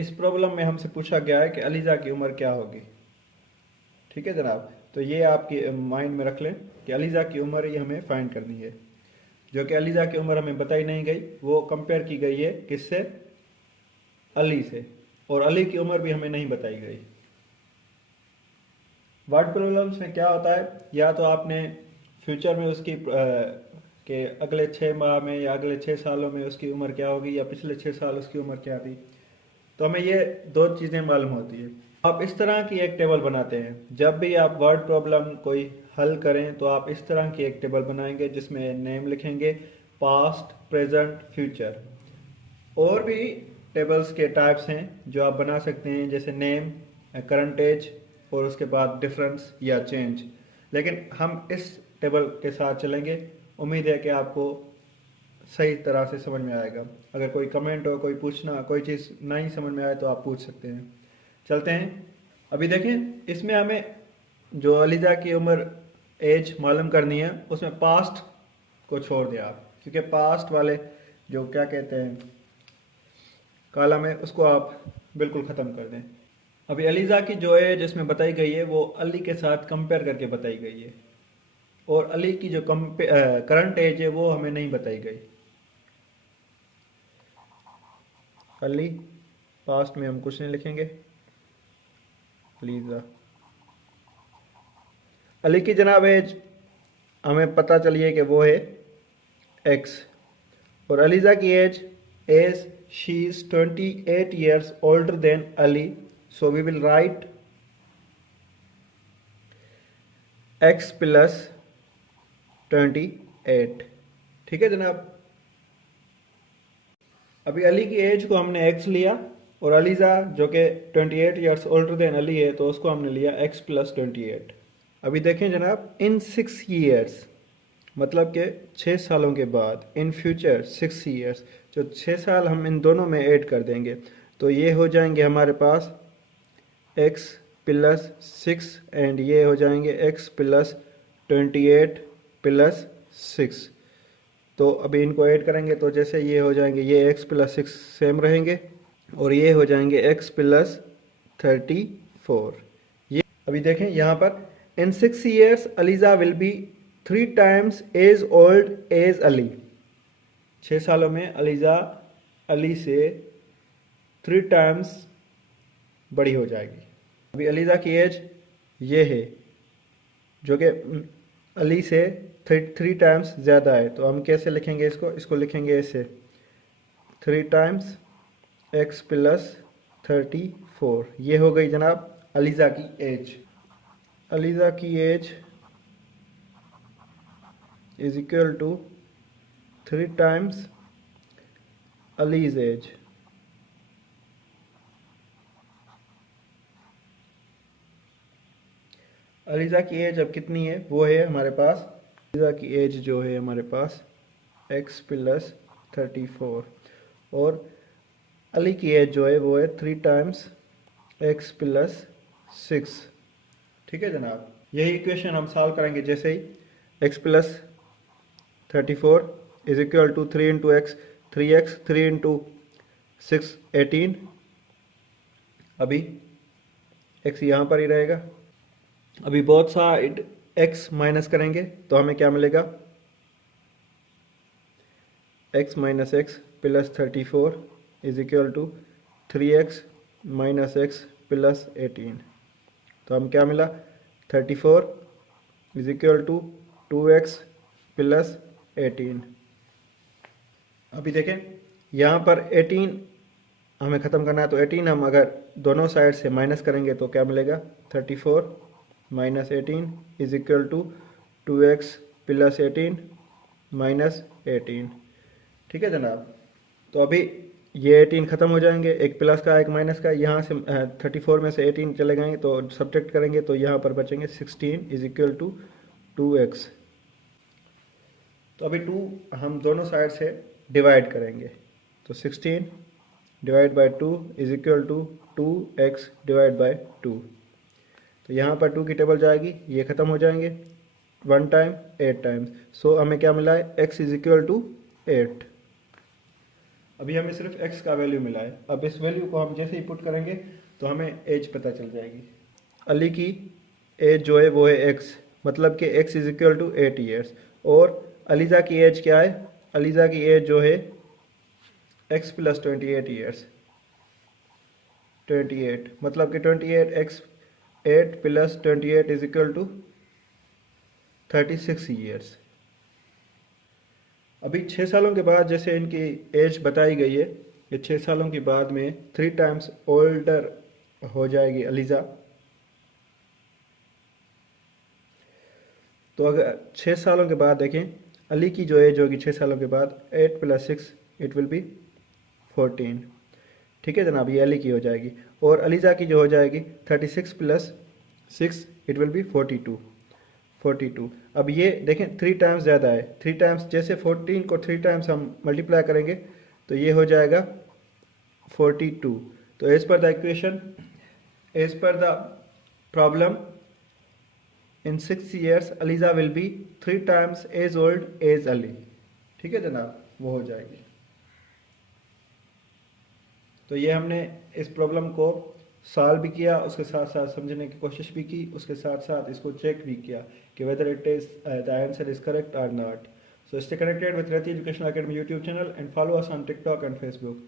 इस प्रॉब्लम में हमसे पूछा गया है कि अलीज़ा की उम्र क्या होगी। ठीक है जनाब, तो ये आपके माइंड में रख लें कि अलीज़ा की उम्र ये हमें फाइंड करनी है। जो कि अलीज़ा की उम्र हमें बताई नहीं गई, वो कंपेयर की गई है किससे? अली से। और अली की उम्र भी हमें नहीं बताई गई। वर्ड प्रॉब्लम्स में क्या होता है, या तो आपने फ्यूचर में उसकी के अगले 6 माह में या अगले 6 सालों में उसकी उम्र क्या होगी, या पिछले 6 साल उसकी उम्र क्या थी, तो हमें ये दो चीज़ें मालूम होती है। आप इस तरह की एक टेबल बनाते हैं। जब भी आप वर्ड प्रॉब्लम कोई हल करें तो आप इस तरह की एक टेबल बनाएंगे जिसमें नेम लिखेंगे, पास्ट, प्रेजेंट, फ्यूचर। और भी टेबल्स के टाइप्स हैं जो आप बना सकते हैं, जैसे नेम, करंट एज और उसके बाद डिफरेंस या चेंज। लेकिन हम इस टेबल के साथ चलेंगे। उम्मीद है कि आपको सही तरह से समझ में आएगा। अगर कोई कमेंट हो, कोई पूछना, कोई चीज़ नहीं समझ में आए तो आप पूछ सकते हैं। चलते हैं। अभी देखें, इसमें हमें जो अलीज़ा की उम्र एज मालूम करनी है, उसमें पास्ट को छोड़ दें आप, क्योंकि पास्ट वाले जो क्या कहते हैं कॉलम है उसको आप बिल्कुल ख़त्म कर दें। अभी अलीज़ा की जो एज इसमें बताई गई है वो अली के साथ कंपेयर करके बताई गई है, और अली की जो करंट एज है वो हमें नहीं बताई गई। अली पास्ट में हम कुछ नहीं लिखेंगे। अलीज़ा, अली की जनाब एज हमें पता चलिए कि वो है एक्स। और अलीज़ा की age she is 28 years older than Ali, so we will write X plus 28। ठीक है जनाब। अभी अली की एज को हमने एक्स लिया, और अलीज़ा जो कि 28 years ओल्डर देन अली है तो उसको हमने लिया एक्स प्लस 28। अभी देखें जनाब, इन 6 years मतलब कि 6 सालों के बाद, इन फ्यूचर 6 years, जो 6 साल हम इन दोनों में ऐड कर देंगे तो ये हो जाएंगे हमारे पास x प्लस 6, एंड ये हो जाएंगे x प्लस 28 प्लस 6। तो अभी इनको ऐड करेंगे तो जैसे ये हो जाएंगे, ये x प्लस 6 सेम रहेंगे, और ये हो जाएंगे x प्लस 34। ये अभी देखें यहाँ पर, in 6 years Aliza will be 3 times as old as Ali. 6 सालों में अलीज़ा अली से 3 times बड़ी हो जाएगी। अभी अलीज़ा की एज ये है जो कि अली से 3 times ज़्यादा है, तो हम कैसे लिखेंगे इसको लिखेंगे ऐसे, 3 times x प्लस 34। ये हो गई जनाब अलीज़ा की एज। अलीज़ा की age is equal to 3 times Ali's age. Aliza की एज अब कितनी है, वो है हमारे पास, अलीज़ा की एज जो है हमारे पास x प्लस 34, और अली की एज जो है वो है 3 times x प्लस 6। ठीक है जनाब, यही इक्वेशन हम सॉल्व करेंगे। जैसे ही x plus 34 is equal to 3 into X, 3x, 3 into 6 18। अभी x यहाँ पर ही रहेगा। अभी बहुत साइड x माइनस करेंगे तो हमें क्या मिलेगा, x minus X plus 34 is equal to 3x minus X plus 18। तो हम क्या मिला, 34 is equal to 2x plus 18। अभी देखें यहाँ पर 18 हमें ख़त्म करना है, तो 18 हम अगर दोनों साइड से माइनस करेंगे तो क्या मिलेगा, 34 minus 18 is equal to 2x plus 18 minus 18। ठीक है जनाब। तो अभी ये 18 ख़त्म हो जाएंगे, एक प्लस का एक माइनस का, यहाँ से 34 में से 18 चले जाएंगे तो सब्ट्रैक्ट करेंगे तो यहाँ पर बचेंगे 16 इज इक्वल टू 2x। तो अभी 2 हम दोनों साइड से डिवाइड करेंगे, तो 16 divide by 2 is equal to 2x divide by 2। तो यहाँ पर 2 की टेबल जाएगी, ये ख़त्म हो जाएंगे, 1 टाइम 8 टाइम्स। सो हमें क्या मिला है, x इज इक्वल टू 8। अभी हमें सिर्फ x का वैल्यू मिला है। अब इस वैल्यू को हम जैसे ही पुट करेंगे तो हमें एज पता चल जाएगी। अली की एज जो है वो है x, मतलब कि x is equal to 8 years. और अलीज़ा की एज क्या है? अलीज़ा की एज जो है x प्लस 28 ईयर्स, 28 मतलब कि 28 x 8 plus 28 is equal to 36 years. अभी 6 सालों के बाद जैसे इनकी एज बताई गई है, ये 6 सालों के बाद में 3 टाइम्स ओल्डर हो जाएगी अलीज़ा। तो अगर 6 सालों के बाद देखें, अली की जो एज होगी 6 सालों के बाद 8 प्लस 6 इट विल बी 14। ठीक है जनाब, ये अली की हो जाएगी। और अलीज़ा की जो हो जाएगी 36 प्लस 6 इट विल बी 42। अब ये देखें 3 टाइम्स ज़्यादा है, 3 टाइम्स जैसे 14 को 3 टाइम्स हम मल्टीप्लाई करेंगे तो ये हो जाएगा 42। तो as per the equation, as per the problem, in 6 years Aliza will be 3 times as old as Ali. ठीक है जनाब, वो हो जाएगी। तो ये हमने इस प्रॉब्लम को सॉल्व भी किया, उसके साथ साथ समझने की कोशिश भी की, उसके साथ साथ इसको चेक भी किया कि whether it is the answer is correct और not. So stay connected with Rati Educational Academy YouTube channel and follow us on TikTok and Facebook.